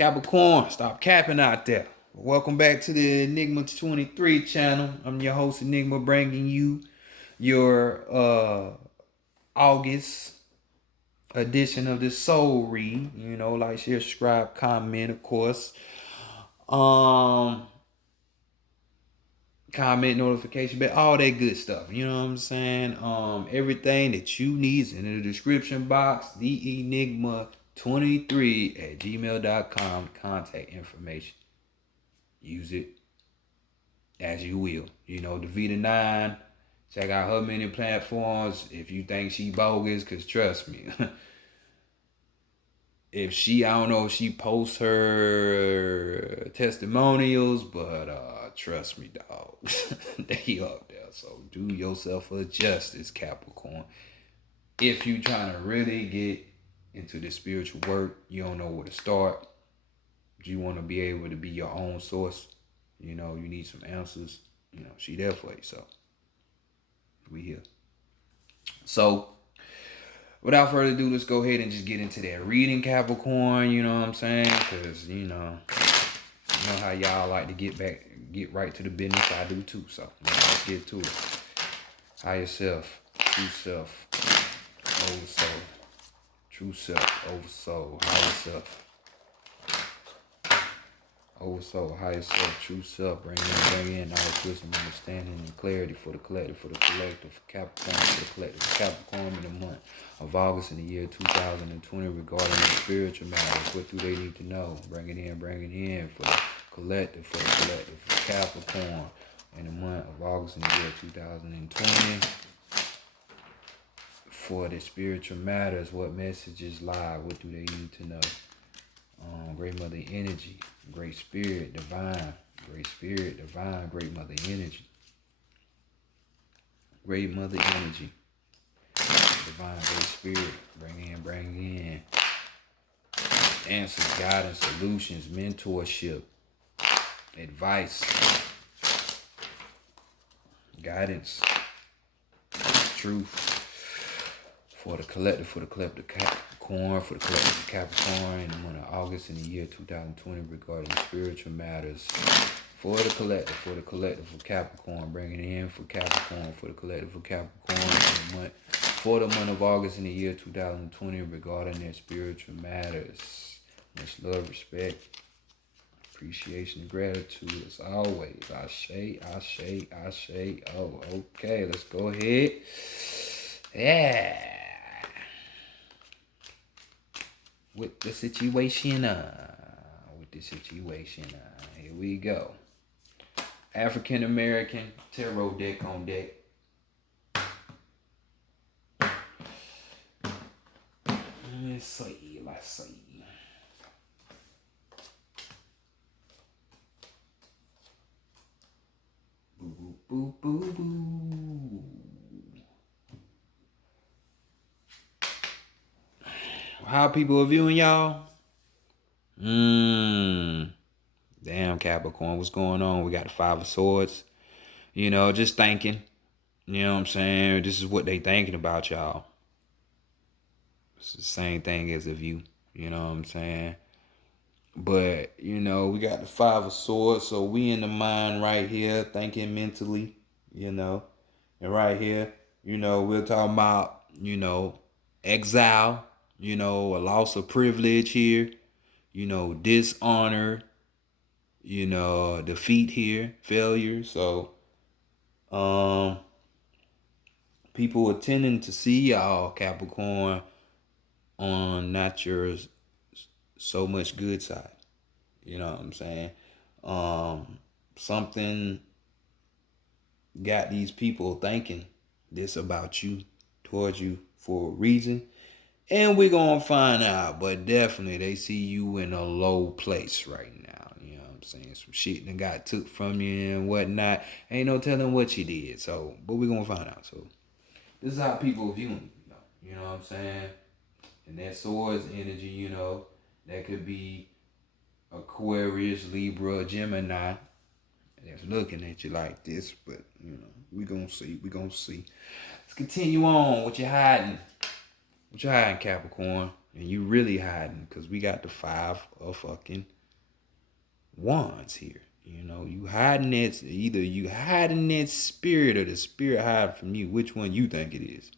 Capricorn, stop capping out there. Welcome back to the Enigma 23 channel. I'm your host, Enigma, bringing you your August edition of the Soul Read. You know, like, share, subscribe, comment, of course. Um, Comment, notification, but all that good stuff. You know what I'm saying? Everything that you need is in the description box. The Enigma 23 at gmail.com. Contact information. Use it as you will. You know, the Vita 9, check out her many platforms. If you think she bogus, because trust me, if she, I don't know if she posts her testimonials, but trust me, dog, they up there. So do yourself a justice, Capricorn. If you trying to really get into the spiritual work, you don't know where to start. You want to be able to be your own source. You know, you need some answers. You know, she there for you. So we here. So without further ado, let's go ahead and just get into that reading, Capricorn. You know what I'm saying? Because you know how y'all like to get right to the business. I do too. So let's get to it. Higher self, true self, old soul, true self, old soul, higher self. Over soul, higher self, true self, bring in knowledge, wisdom, understanding, and clarity for the collective, for Capricorn, for the collective, for Capricorn in the month of August in the year 2020 regarding the spiritual matters. What do they need to know? Bring it in for the collective, for Capricorn in the month of August in the year 2020. For the spiritual matters, what messages lie? What do they need to know? Great mother energy, great spirit, divine, great mother energy. Great mother energy, divine, great spirit, bring in answers, guidance, solutions, mentorship, advice, guidance, truth. For the collective, Capricorn, for the collective Capricorn in the month of August in the year 2020 regarding spiritual matters. For the collective, for Capricorn, bringing in for Capricorn, for the collective, for Capricorn for the month of August in the year 2020 regarding their spiritual matters. Much love, respect, appreciation, and gratitude as always. Ashe. Oh, okay, let's go ahead. Yeah. With the situation, here we go. African American tarot deck on deck. Let's see. Boo. How people are viewing y'all? Damn, Capricorn, what's going on? We got the Five of Swords. You know, just thinking. You know what I'm saying? This is what they thinking about y'all. It's the same thing as a view. You know what I'm saying? But, you know, we got the Five of Swords. So we in the mind right here, thinking mentally, you know. And right here, you know, we're talking about, you know, exile, you know, a loss of privilege here, you know, dishonor, you know, defeat here, failure. So, people are tending to see y'all, Capricorn, on not your so much good side. You know what I'm saying? Something got these people thinking this about you, towards you for a reason. And we're going to find out. But definitely they see you in a low place right now. You know what I'm saying? Some shit that got took from you and whatnot. Ain't no telling what you did. So, but we're going to find out. So, this is how people view you. You know what I'm saying? And that swords energy, you know, that could be Aquarius, Libra, Gemini. That's looking at you like this. But, you know, we're going to see. Let's continue on. What you hiding? Capricorn? And you really hiding, because we got the 5 of fucking wands here. You know, you hiding that, either you hiding that spirit or the spirit hiding from you. Which one you think it is?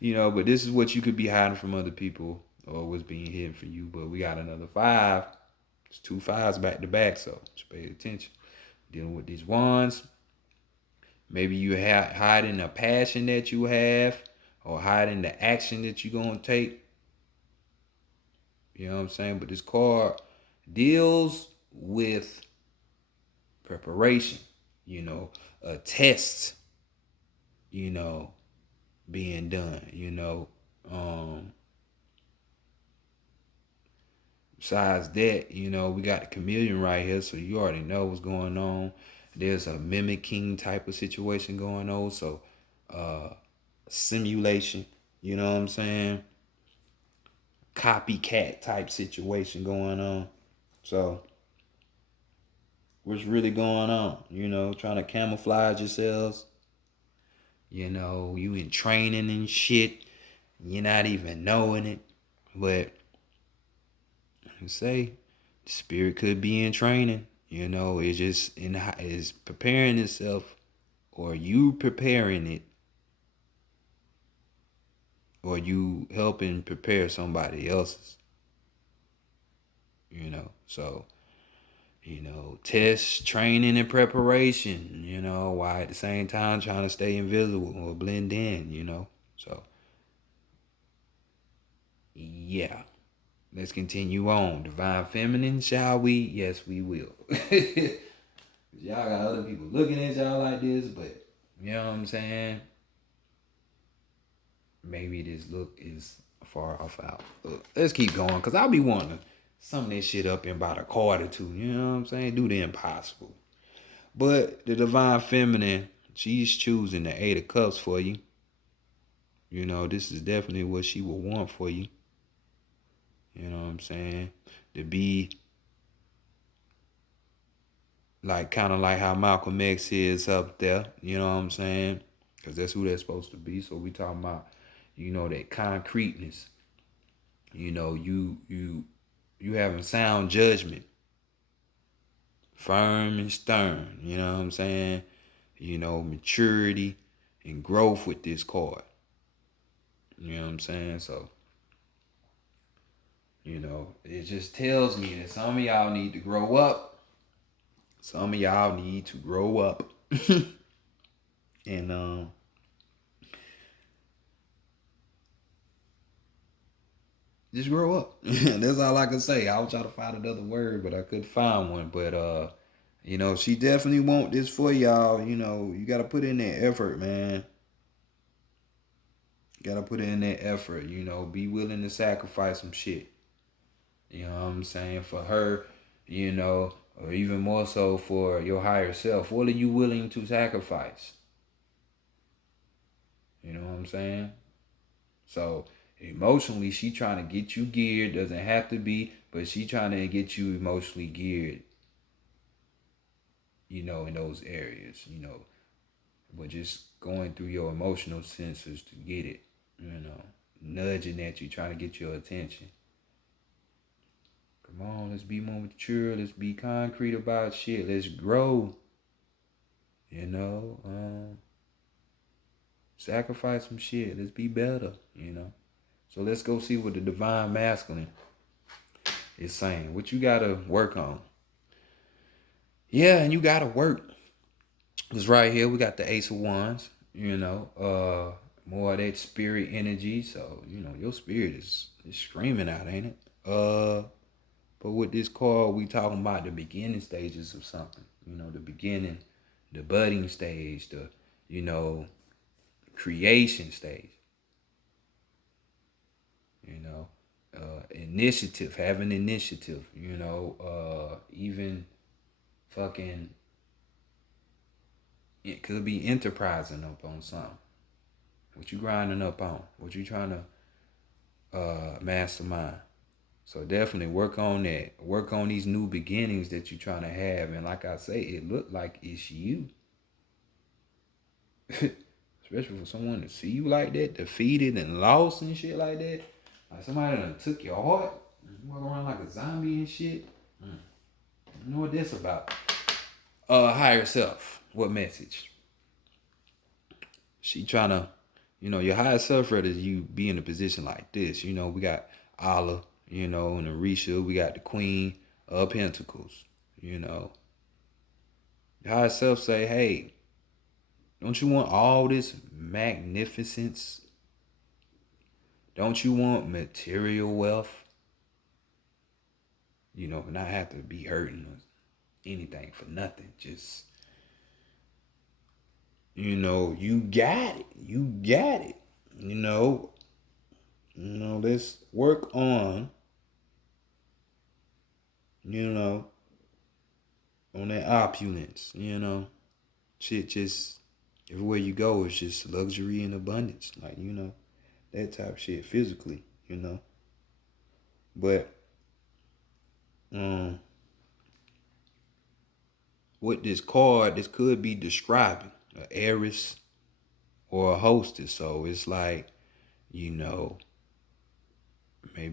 You know, but this is what you could be hiding from other people, or what's being hidden from you. But we got another 5. It's 2 5s back to back, so just pay attention. Dealing with these wands. Maybe you hiding a passion that you have, or hiding the action that you're going to take. You know what I'm saying? But this card deals with preparation, you know, a test, you know, being done, you know. Besides that, you know, we got the chameleon right here, so you already know what's going on. There's a mimicking type of situation going on, so simulation, you know what I'm saying? Copycat type situation going on. So what's really going on? You know, trying to camouflage yourselves. You know, you in training and shit. You're not even knowing it. But I say, the spirit could be in training. You know, it's just is preparing itself, or you preparing it, or you helping prepare somebody else's. You know, so, you know, test, training, and preparation, you know, while at the same time trying to stay invisible or blend in, you know. So, yeah. Let's continue on. Divine Feminine, shall we? Yes, we will. Y'all got other people looking at y'all like this, but you know what I'm saying? Maybe this look is far off out. Let's keep going, because I'll be wanting to sum this shit up in about a quarter or two. You know what I'm saying? Do the impossible. But the Divine Feminine, she's choosing the 8 of Cups for you. You know, this is definitely what she will want for you. You know what I'm saying? To be like, kind of like how Malcolm X is up there. You know what I'm saying? Because that's who they're supposed to be. So we talking about, you know, that concreteness. You know, you having sound judgment. Firm and stern. You know what I'm saying? You know, maturity and growth with this card. You know what I'm saying? So, you know, it just tells me that some of y'all need to grow up. Some of y'all need to grow up. And just grow up. That's all I can say. I was trying to find another word, but I couldn't find one. But you know, she definitely want this for y'all. You know, you gotta put in that effort, man. You gotta put in that effort, you know, be willing to sacrifice some shit. You know what I'm saying? For her, you know, or even more so for your higher self. What are you willing to sacrifice? You know what I'm saying? So emotionally, she trying to get you geared. Doesn't have to be, but she trying to get you emotionally geared. You know, in those areas. You know, but just going through your emotional sensors to get it. You know, nudging at you, trying to get your attention. Come on, let's be more mature. Let's be concrete about shit. Let's grow. You know, sacrifice some shit. Let's be better. You know. So let's go see what the Divine Masculine is saying. What you gotta work on. Yeah, and you gotta work. It's right here. We got the Ace of Wands. You know, more of that spirit energy. So you know, your spirit is screaming out, ain't it? But with this card, we talking about the beginning stages of something. You know, the beginning, the budding stage, the, you know, creation stage. You know, initiative, having initiative. You know, even fucking, it could be enterprising up on something. What you grinding up on? What you trying to mastermind? So definitely work on that. Work on these new beginnings that you're trying to have. And like I say, it looked like it's you. It's especially for someone to see you like that, defeated and lost and shit like that. Like somebody done took your heart. You walk around like a zombie and shit. You know what that's about? Higher self. What message? She trying to, your higher self rather you be in a position like this. We got Allah, and Arisha, we got the Queen of Pentacles, Your higher self say, hey, don't you want all this magnificence? Don't you want material wealth? Not have to be hurting or anything for nothing. Just, you got it. You got it. Let's work on, on that opulence, Shit just, everywhere you go, it's just luxury and abundance. Like, that type of shit physically, But, with this card, this could be describing an heiress or a hostess. So it's like, maybe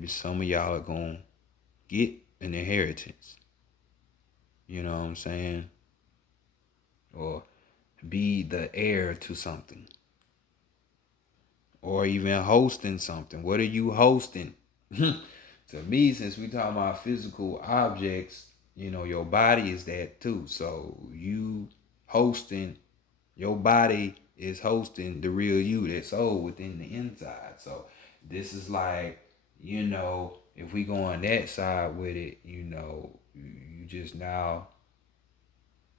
some of y'all are going to get an inheritance. You know what I'm saying? Or be the heir to something. Or even hosting something. What are you hosting? To me, since we talking about physical objects, your body is that too. So you hosting, your body is hosting the real you, that soul within the inside. So this is like, if we go on that side with it, you just now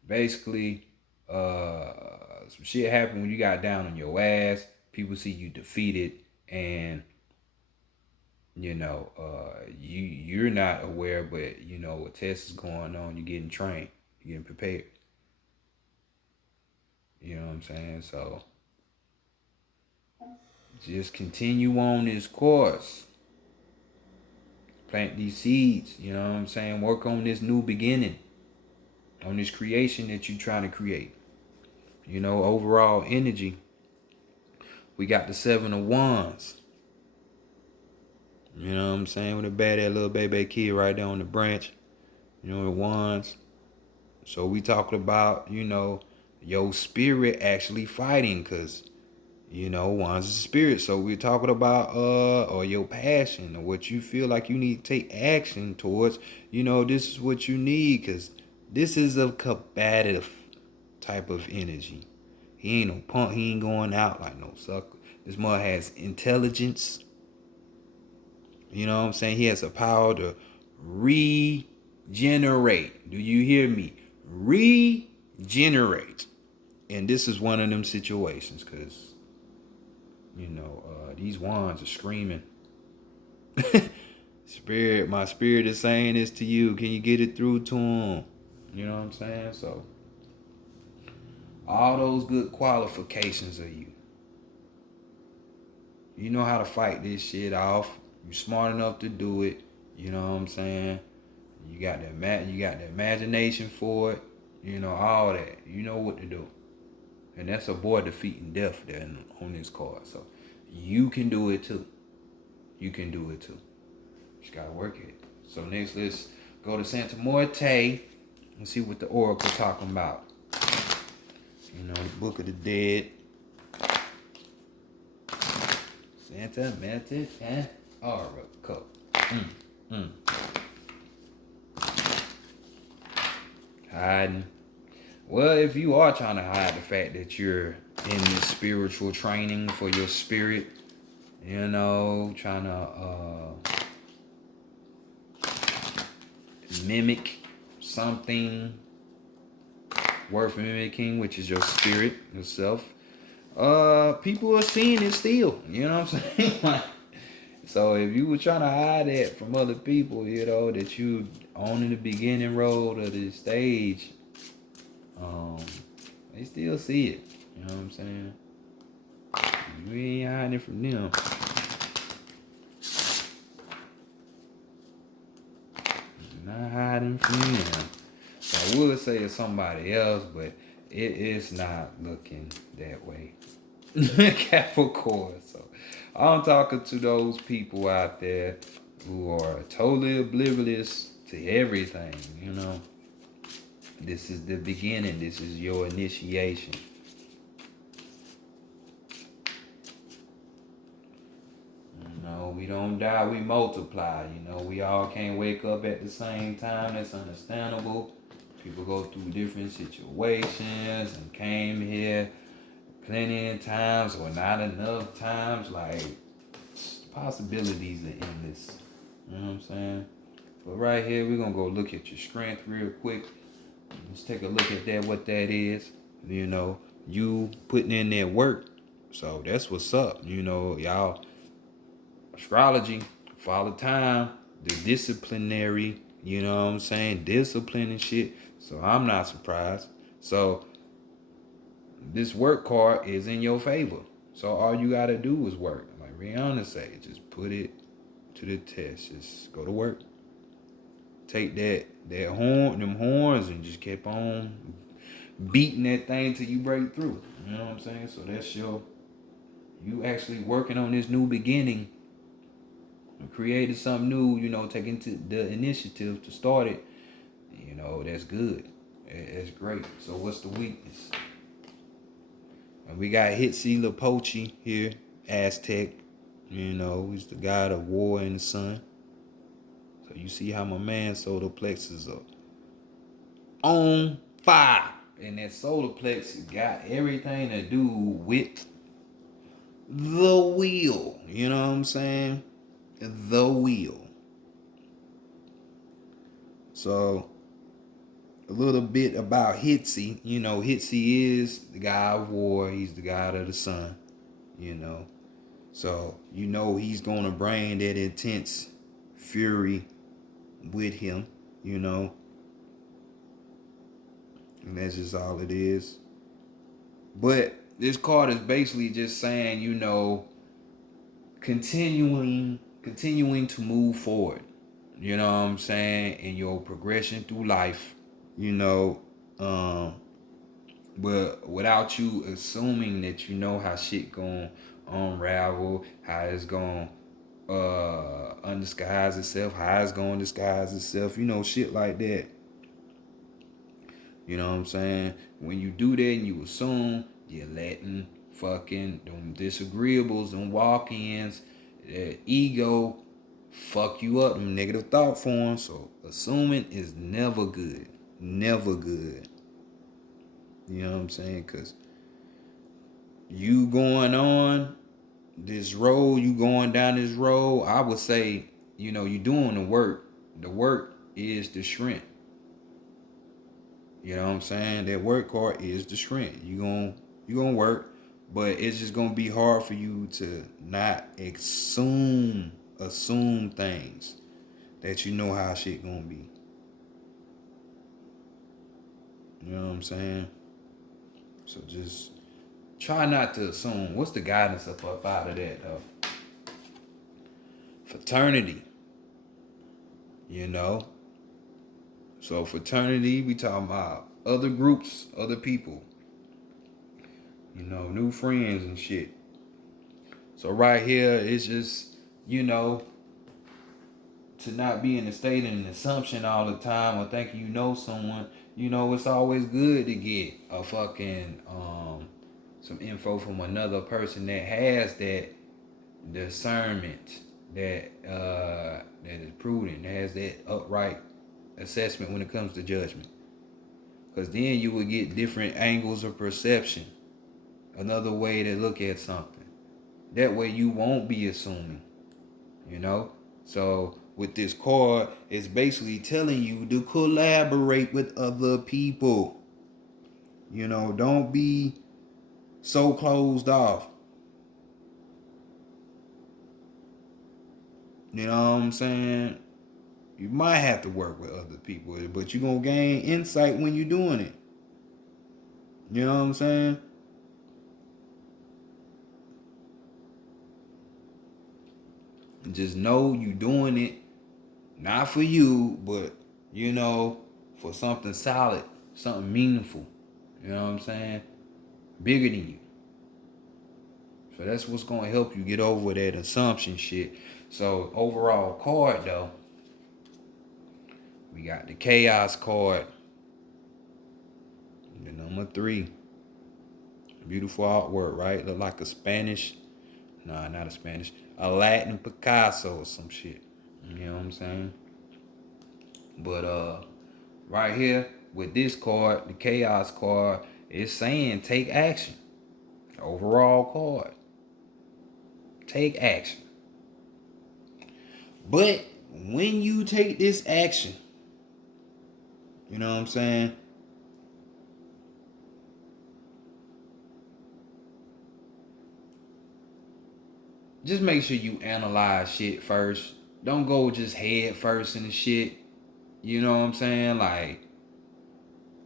basically some shit happened when you got down on your ass. People see you defeated, and you're not aware, but a test is going on. You're getting trained. You're getting prepared. You know what I'm saying? So just continue on this course. Plant these seeds. You know what I'm saying? Work on this new beginning. On this creation that you're trying to create. Overall energy. We got the 7 of Wands. You know what I'm saying? With that little baby kid right there on the branch. The Wands. So we talking about, your spirit actually fighting, because, Wands is spirit. So we're talking about, or your passion, or what you feel like you need to take action towards. This is what you need, because this is a combative type of energy. He ain't no punk. He ain't going out like no sucker. This mother has intelligence. You know what I'm saying? He has the power to regenerate. Do you hear me? Regenerate. And this is one of them situations, because, these wands are screaming. My spirit is saying this to you. Can you get it through to him? You know what I'm saying? So, all those good qualifications of you. You know how to fight this shit off. You're smart enough to do it. You know what I'm saying? You got the imagination for it. All that. You know what to do. And that's avoid defeating death there on this card. So you can do it too. You can do it too. Just gotta work it. So next, let's go to Santa Muerte and see what the oracle talking about. The Book of the Dead. Santa Muerte and oracle. Hiding. Well, if you are trying to hide the fact that you're in this spiritual training for your spirit, trying to mimic something worth mimicking, which is your spirit, yourself, people are seeing it still. You know what I'm saying? So if you were trying to hide that from other people, that you on in the beginning road of this stage, they still see it. You know what I'm saying? You ain't hiding it from them. You're not hiding from them. So I would say it's somebody else, but it's not looking that way. Capricorn. So I'm talking to those people out there who are totally oblivious to everything, you know. This is the beginning. This is your initiation. You know, we don't die, we multiply. You know, we all can't wake up at the same time. That's understandable. People go through different situations and came here plenty of times or not enough times. Like, possibilities are endless. You know what I'm saying? But right here, we're going to go look at your strength real quick. Let's take a look at that, what that is. You know, you putting in that work. So that's what's up. You know, y'all, astrology, Father Time, the disciplinary, you know what I'm saying? Discipline and shit. So I'm not surprised. So this work card is in your favor. So all you gotta do is work. Like Rihanna say, just put it to the test. Just go to work. Take them horns and just keep on beating that thing till you break through. You know what I'm saying? So that's you actually working on this new beginning, creating something new, you know, taking to the initiative to start it, you know, that's good. That's great. So what's the weakness? And we got Huitzilopochtli here, Aztec. You know, he's the god of war and the sun. So you see how my man solar plexus are on fire. And that solar plexus got everything to do with the wheel. You know what I'm saying? The wheel. So a little bit about Hitzi. You know, Hitzi is the god of war. He's the god of the sun. You know, so you know he's gonna bring that intense fury with him. You know, and that's just all it is. But this card is basically just saying, you know, continuing to move forward. You know what I'm saying? In your progression through life. You know, but without you assuming that you know how shit gonna unravel, how it's gonna undisguise itself, how it's gonna disguise itself, you know, shit like that. You know what I'm saying? When you do that and you assume, you're letting fucking them disagreeables and walk-ins, ego fuck you up, them negative thought forms. So assuming is never good. Never good. You know what I'm saying? Because you going on this road, you going down this road, I would say, you know, you doing the work. The work is the strength. You know what I'm saying? That work card is the strength. You gonna work, but it's just gonna be hard for you to not assume things that you know how shit gonna be. You know what I'm saying? So just try not to assume. What's the guidance up out of that? Fraternity. You know? So fraternity, we talking about other groups, other people. You know, new friends and shit. So right here, it's just, you know, to not be in a state of an assumption all the time or thinking you know someone. You know, it's always good to get a fucking some info from another person that has that discernment, that that is prudent, that has that upright assessment when it comes to judgment. Because then you will get different angles of perception, another way to look at something. That way you won't be assuming, you know? So with this card, it's basically telling you to collaborate with other people. You know, don't be so closed off. You know what I'm saying? You might have to work with other people, but you're going to gain insight when you're doing it. You know what I'm saying? Just know you doing it not for you, but you know, for something solid, something meaningful. You know what I'm saying? Bigger than you. So that's what's gonna help you get over that assumption shit. So overall card though, we got the chaos card, the number 3. Beautiful artwork, right? Look like a Spanish, nah, not a Spanish, a Latin Picasso or some shit. You know what I'm saying? But right here with this card, the chaos card, it's saying take action. Overall card. Take action. But when you take this action, you know what I'm saying? Just make sure you analyze shit first. Don't go just head first in the shit. You know what I'm saying? Like,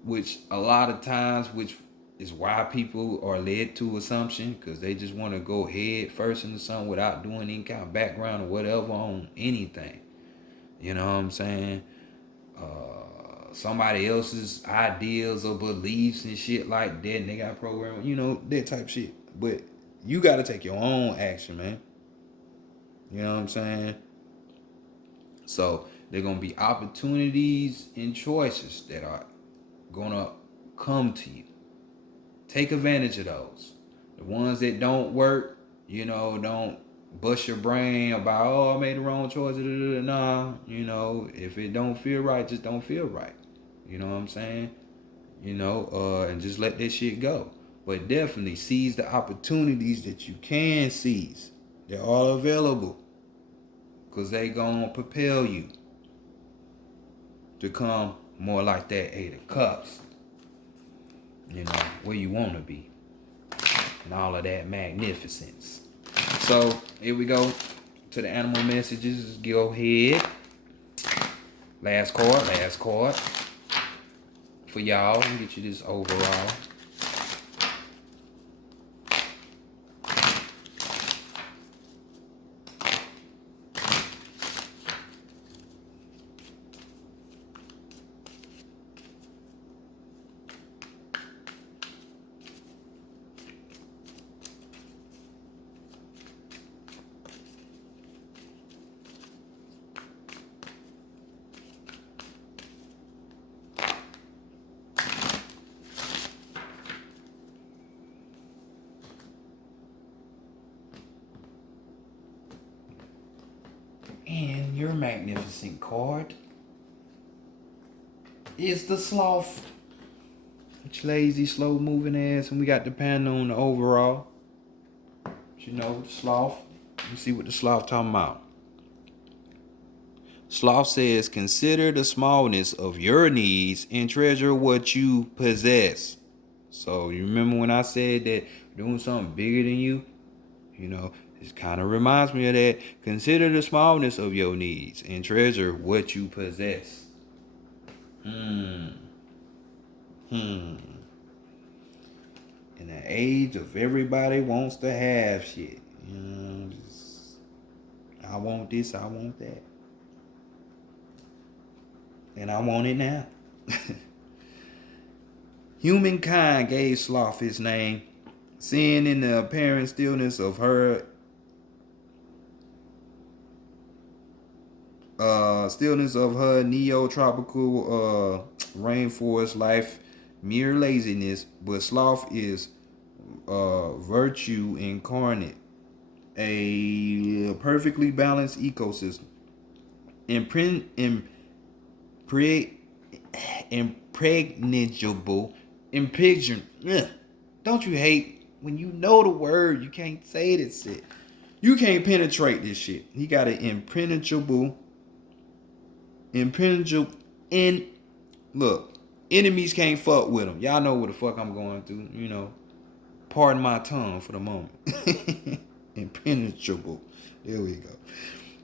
which a lot of times, which is why people are led to assumption, because they just want to go head first into something without doing any kind of background or whatever on anything. You know what I'm saying? Somebody else's ideas or beliefs and shit like that, and they got programmed, you know, that type of shit. But you got to take your own action, man. You know what I'm saying? So there are going to be opportunities and choices that are going to come to you. Take advantage of those. The ones that don't work, you know, don't bust your brain about, oh, I made the wrong choice. Nah, you know, if it don't feel right, just don't feel right. You know what I'm saying? You know, and just let that shit go. But definitely seize the opportunities that you can seize. They're all available. Because they gonna propel you to come more like that 8 of Cups. You know, where you want to be. And all of that magnificence. So, here we go to the animal messages. Go ahead. Last card. For y'all, let me get you this overall. And your magnificent card is the Sloth. Which lazy, slow moving ass. And we got the panel on the overall. But you know, the Sloth. Let's see what the Sloth talking about. Sloth says, consider the smallness of your needs and treasure what you possess. So you remember when I said that doing something bigger than you? You know, it kind of reminds me of that. Consider the smallness of your needs and treasure what you possess. In the age of everybody wants to have shit. You know, just, I want this, I want that. And I want it now. Humankind gave Sloth his name, seeing in the apparent stillness of her neo-tropical rainforest life mere laziness, but sloth is virtue incarnate, a perfectly balanced ecosystem. Impregnable. Don't you hate when you know the word, you can't say this shit. You can't penetrate this shit. He got an impenetrable. Look, enemies can't fuck with him. Y'all know what the fuck I'm going through. You know, pardon my tongue for the moment. Impenetrable. There we go.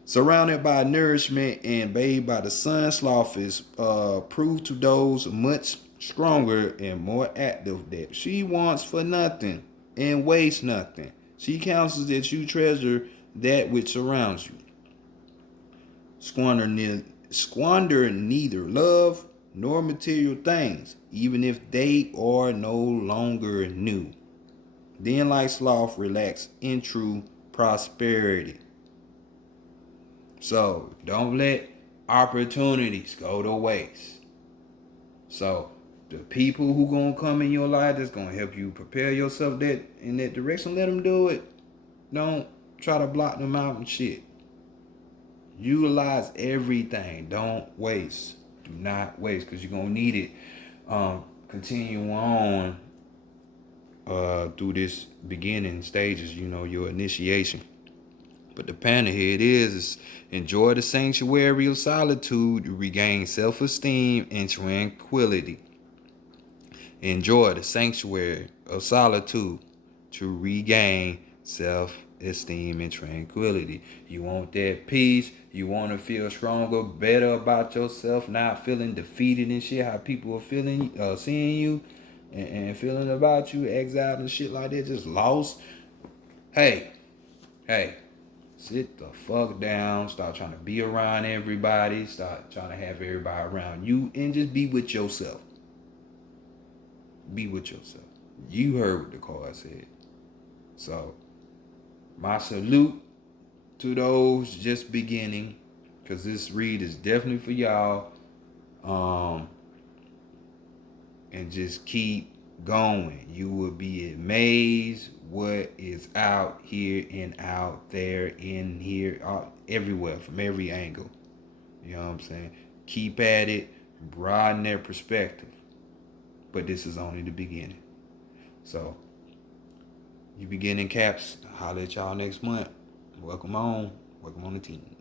Surrounded by nourishment and bathed by the sun, sloth is proved to those much stronger and more active that she wants for nothing and wastes nothing. She counsels that you treasure that which surrounds you. Squander neither love nor material things, even if they are no longer new. Then like sloth, relax in true prosperity. So don't let opportunities go to waste. So the people who gonna come in your life that's gonna help you prepare yourself that in that direction, let them do it. Don't try to block them out and shit. Utilize everything. Don't waste. Do not waste, because you're gonna need it. Continue on through this beginning stages, your initiation. But the panel here it is enjoy the sanctuary of solitude to regain self-esteem and tranquility. Enjoy the sanctuary of solitude to regain self-esteem and tranquility. You want that peace. You want to feel stronger, better about yourself, not feeling defeated and shit. How people are feeling, seeing you, and feeling about you, exiled and shit like that, just lost. Hey, hey, sit the fuck down. Stop trying to be around everybody. Stop trying to have everybody around you, and just be with yourself. Be with yourself. You heard what the card said. So, my salute to those just beginning, because this read is definitely for y'all. And just keep going. You will be amazed what is out here and out there, in here, everywhere, from every angle. You know what I'm saying? Keep at it, broaden their perspective. But this is only the beginning. So, you beginning caps, holler at y'all next month. Welcome on the team.